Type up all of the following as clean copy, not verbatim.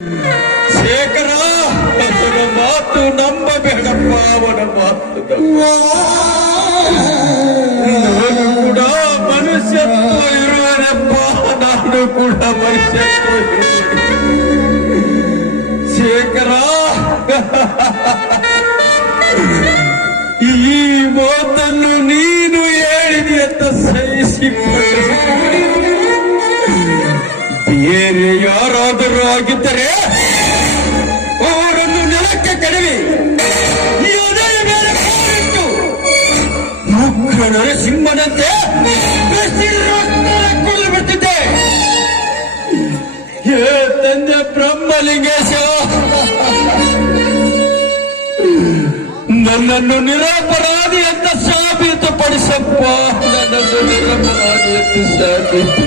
ಶೇಖರ, ಅವನ ಮಾತು ನಂಬಬೇಡಪ್ಪ, ಅವನ ಮಾತು ನಾನು ಕೂಡ ಮನುಷ್ಯತ್ವ ಇರುವನಪ್ಪ, ನಾನು ಕೂಡ ಮನುಷ್ಯತ್ವ ಶೇಖರ. ಈ ಮಾತನ್ನು ನೀನು ಹೇಳಿದೆ ಅಂತ ಸಹಿಸಿಕೊಂಡು ಬೇರೆ ಯಾರಾದರೂ ಆಗಿದ್ದರೆ ಅವರನ್ನು ನೆಲಕ್ಕೆ ಕಡಿಮೆ ಉಗ್ರ ನರಸಿಂಹನಂತೆ ಕೊಲ್ಲುಬಿಟ್ಟಿದ್ದೆ. ಹೇ ತಂದೆ ಬ್ರಹ್ಮಲಿಂಗೇಶ, ನನ್ನನ್ನು ನಿರಪರಾಧಿ ಅಂತ ಸಾಬೀತುಪಡಿಸಪ್ಪ, ನನ್ನನ್ನು ನಿರಪರಾಧಿ ಅಂತ ಸಾಬೀತು.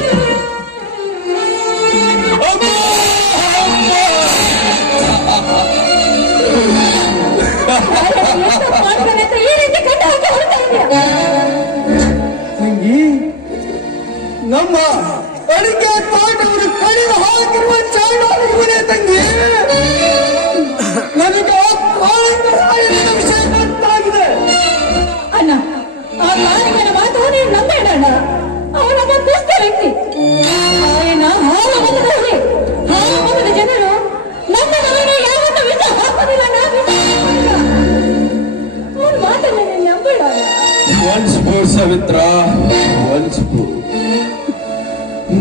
ತಂಗಿ, ನಮ್ಮ ಅಡಿಕೆ ತೋಟವರು ಕಡಿದು ಹಾಕಿರುವ ಚಾಂಡಾಲಿಗುನೇ ತಂಗಿ. ನನಗೆ ವಿಷಯ ಗೊತ್ತಾಗಿದೆ. ಅಣ್ಣ, ಆ ಮಾಲಿಕನ ಮಾತು ನೀವು ನಂಬೇಡ ಅಣ್ಣ. ಅವನೊಬ್ಬ ದುಷ್ಟ ವ್ಯಕ್ತಿ. ఆయన ಹಾಲು ಬಂದದಲ್ಲಿ ಹಾಲು ಬಂದ ಜನರು ನಮ್ಮ ಮನೆಗೆ ಯಾವತ್ತೂ ವಿಷ ಹಾಕೋದಿಲ್ಲ. ಅವನ ಮಾತನ್ನ ನೀನು ನಂಬೇಡ. Once more Savitra, once more.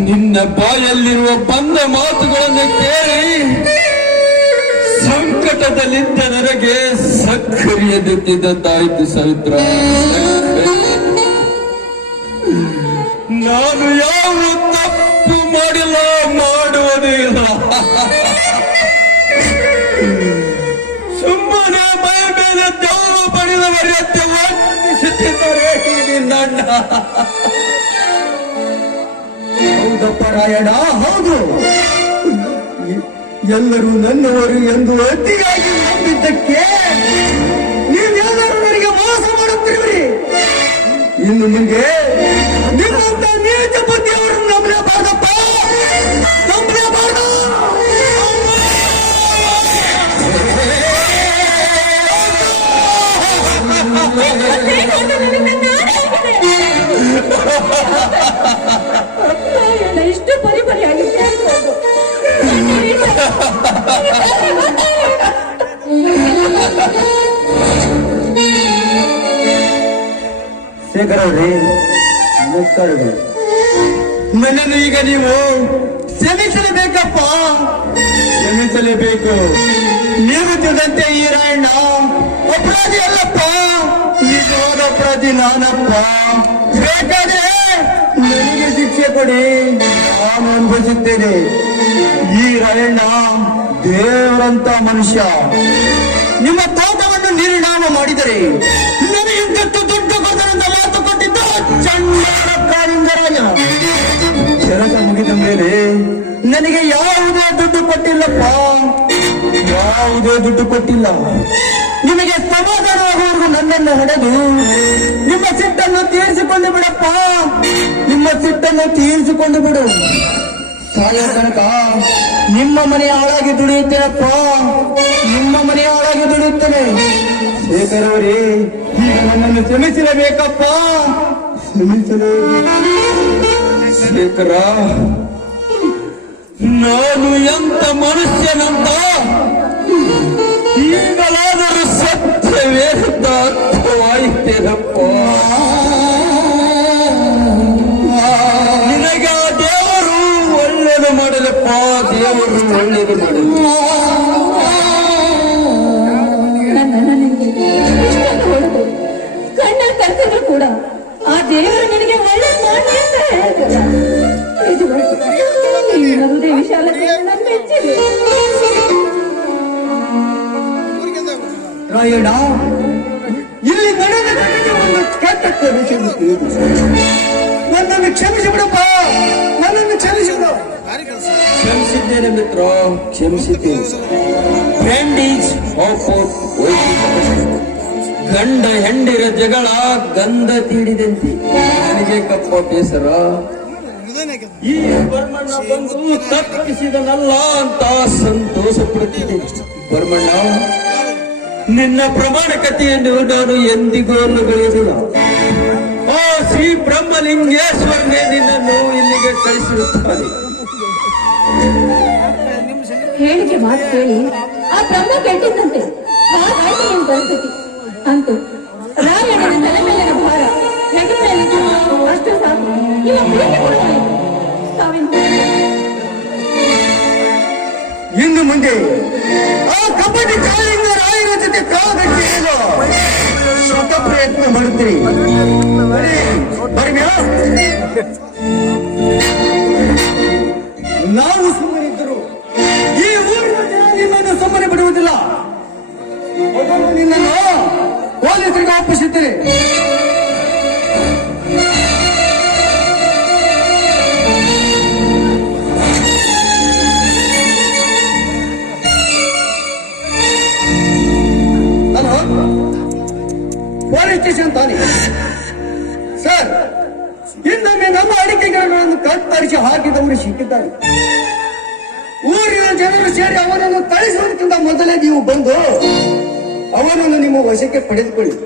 ನಿನ್ನ ಬಾಯಲ್ಲಿರುವ ಬಂದ ಮಾತುಗಳನ್ನು ಕೇಳಿ ಸಂಕಟದಲ್ಲಿದ್ದ ನನಗೆ ಸಕ್ಕರೆಯದಿದ್ದಂತಾಯ್ತು ಸವಿತ್ರ. ನಾನು ಯಾವ ತಪ್ಪು ಮಾಡಿಲ್ಲ, ಮಾಡುವುದೇ ಇಲ್ಲ. ಸುಮ್ಮನೆ ಮೈ ಮೇಲೆ ದೆವ್ವ ಬಡಿದವರೆಂತೆ ವರ್ತಿಸುತ್ತಿದ್ದಾರೆ ನಿನ್ನ. ಹೌದಪ್ಪ ರಾಯಣ, ಹೌದು. ಎಲ್ಲರೂ ನನ್ನವರು ಎಂದು ಅತಿಯಾಗಿ ನಂಬಿದ್ದಕ್ಕೆ ನೀವೆಲ್ಲರೂ ನನಗೆ ಮೋಸ ಮಾಡುತ್ತಿರುವಿರಿ. ಇನ್ನು ಮುಂದೆ ನಿಮ್ಮಂತ ನೀಚ ಬುದ್ಧಿಯವರನ್ನು ನಂಬಲೇಬಾರ್ದಪ್ಪ, ನಂಬಲೇಬಾರ್ದು. ಇಷ್ಟು ಪರಿಪರಿಯಾಗಿ ಶೇಖರ್ ಅವ್ರಿ, ನಮಸ್ಕಾರಗಳು. ನನ್ನನ್ನು ಈಗ ನೀವು ಕ್ಷಮಿಸಲೇಬೇಕಪ್ಪ, ಕ್ಷಮಿಸಲೇಬೇಕು. ನೀವು ತಿಳಿದಂತೆ ಈ ರಾಯಣ್ಣ ಅಪರಾಧಿ ಅಲ್ಲಪ್ಪ, ನಿಜವಾದ ಅಪರಾಧಿ ನಾನಪ್ಪ. ಬೇಕಾದ್ರೆ ನನಗೆ ಶಿಕ್ಷೆ ಕೊಡಿ, ನಾನು ಅನುಭವಿಸುತ್ತೇನೆ. ಈ ರಾಯಣ್ಣ ದೇವರಂತ ಮನುಷ್ಯ. ನಿಮ್ಮ ತೋಟವನ್ನು ನಿರ್ನಾಮ ಮಾಡಿದರೆ ನನಗೆ ದುಡ್ಡು ಕೊಡ್ತಾರಂತ ಮಾತು ಕೊಟ್ಟಿದ್ದ ಚಂಡಾಲ ಕಾಳಿಂಗರಾಯ. ಕೆಲಸ ಮುಗಿದ ಮೇಲೆ ನನಗೆ ಯಾವುದೇ ದುಡ್ಡು ಕೊಟ್ಟಿಲ್ಲಪ್ಪ, ಯಾವುದೇ ದುಡ್ಡು ಕೊಟ್ಟಿಲ್ಲ. ನಿಮಗೆ ಸಮಾಧಾನವಾಗುವವರೆಗೂ ನನ್ನನ್ನು ಹೊಡೆದು ನಿಮ್ಮ ಸಿಟ್ಟನ್ನು ತೀರಿಸಿಕೊಂಡು ಬಿಡಪ್ಪ, ನಿಮ್ಮ ಸಿಟ್ಟನ್ನು ತೀರಿಸಿಕೊಂಡು ಬಿಡು. ಸಾಯೋ ತನಕ ನಿಮ್ಮ ಮನೆ ಹಾಳಾಗಿ ದುಡಿಯುತ್ತೇನಪ್ಪ, ನಿಮ್ಮ ಮನೆ ಹಾಳಾಗಿ ದುಡಿಯುತ್ತೇನೆ. ಶೇಖರ್ ಅವರೇ, ಈಗ ನನ್ನನ್ನು ಕ್ಷಮಿಸಲೇಬೇಕಪ್ಪ, ಕ್ಷಮಿಸಲೇಬೇಕು. ಶೇಖರ, ನಾನು ಎಂತ ಮನುಷ್ಯನಂತ ಈಗಲಾದರೂ ಸತ್ಯವೇದ ಅರ್ಥವಾಯಿತೇನಪ್ಪ. ನಿನಗೆ ಆ ದೇವರು ಒಳ್ಳೇದು ಮಾಡಲಪ್ಪ, ದೇವರು ಒಳ್ಳೇದು ಮಾಡಲು. ಕಣ್ಣ ಕರ್ಸಿದ್ರು ಕೂಡ ಆ ದೇವರು ನನಗೆ ಒಳ್ಳೆ ಮಾಡಿ ಅಂತ ಹೇಳ್ತಿಲ್ಲ. ಹೃದಯ ವಿಶಾಲತೆಯನ್ನು ನಾನು ಮೆಚ್ಚಿದೆ. ರಾಯಣ್ಣ, ಇಲ್ಲಿ ನಡೆದ ನನಗೆ ಒಂದು ಕೆಟ್ಟ ನನ್ನನ್ನು ಕ್ಷಮಿಸಿಬಿಡಪ್ಪ, ನನ್ನನ್ನು ಕ್ಷಮಿಸಿಬಿಡು. ಕ್ಷಮಿಸಿದ್ದೇನೆ ಮಿತ್ರ, ಕ್ಷಮಿಸಿದ್ದೇನೆ. ಫ್ರೆಂಡ್ ಈಸ್ ಆಫರ್ ಗಂಡ ಹೆಂಡಿರ ಜಗಳ ಗಂಧ ತೀಡಿದಂತೆ. ನನಗೆ ಕಪ್ಪ ಬೇಸರ, ಈ ಬರ್ಮಣ್ಣ ಬಂದು ತಪ್ಪಿಸಿದನಲ್ಲ ಅಂತ ಸಂತೋಷ ಪಡುತ್ತಿದೆ. ಬರ್ಮಣ್ಣ, ನಿನ್ನ ಪ್ರಮಾಣಕತೆಯನ್ನು ನಾನು ಎಂದಿಗೂ ಅಲ್ಲಗಳೆಯುವುದಿಲ್ಲ. ಆ ಶ್ರೀ ಬ್ರಹ್ಮಲಿಂಗೇಶ್ವರನೇ ನಿನ್ನನ್ನು ಇಲ್ಲಿಗೆ ಕಳಿಸಿರುತ್ತಾನೆ. ಹೇಳಿಕೆ ಮಾತು ಕೇಳಿ ಆ ಬ್ರಹ್ಮ ಕೆಟ್ಟಿದ್ದಂತೆ ಹಾಗಾಯ್ತು ನಿನ್ ಪರಿಸ್ಥಿತಿ. ಅಂತೂ ರಾಯಣ್ಣನ ತಲೆ ಮೇಲಿನ ಭಾರ ಹೆಗಲಿನಲ್ಲಿ ಅಷ್ಟು ಸಾಕು. ಇವ ಪ್ರೀತಿ ಕೊಡುವಾಯಿತು. ಇನ್ನು ಮುಂದೆ ಆ ಕಬಡ್ಡಿ ಕಾಲಿಂಗ ರಾಯನ ಜೊತೆ ಕಾಗಟ್ಟಿ ಶತ ಪ್ರಯತ್ನ ಮಾಡುತ್ತೀರಿ. ಬರ್ಮ್ಯಾ? ನಾವು ಸುಮ್ಮನಿದ್ದರು ಈ ಊರಿನ ಜನ ನಿಮ್ಮನ್ನು ಸುಮ್ಮನೆ ಬಿಡುವುದಿಲ್ಲ. ಮೊದಲು ನಿನ್ನನ್ನು ಪೊಲೀಸರಿಗೆ ಒಪ್ಪಿಸುತ್ತೇನೆ. ಪೊಲೀಸ್ ಸ್ಟೇಷನ್ ತಾನೆ ಸರ್. ಇನ್ನೊಮ್ಮೆ ನಮ್ಮ ಅಡಿಕೆ ಗಿಡಗಳನ್ನು ಕತ್ತರಿಸಿ ಹಾಕಿದವರು ಸಿಕ್ಕಿದ್ದಾರೆ. ಊರಿನ ಜನರು ಸೇರಿ ಅವನನ್ನು ಕಳಿಸುವುದಕ್ಕಿಂತ ಮೊದಲೇ ನೀವು ಬಂದು ಅವನನ್ನು ನಿಮ್ಮ ವಶಕ್ಕೆ ಪಡೆದುಕೊಳ್ಳಿ.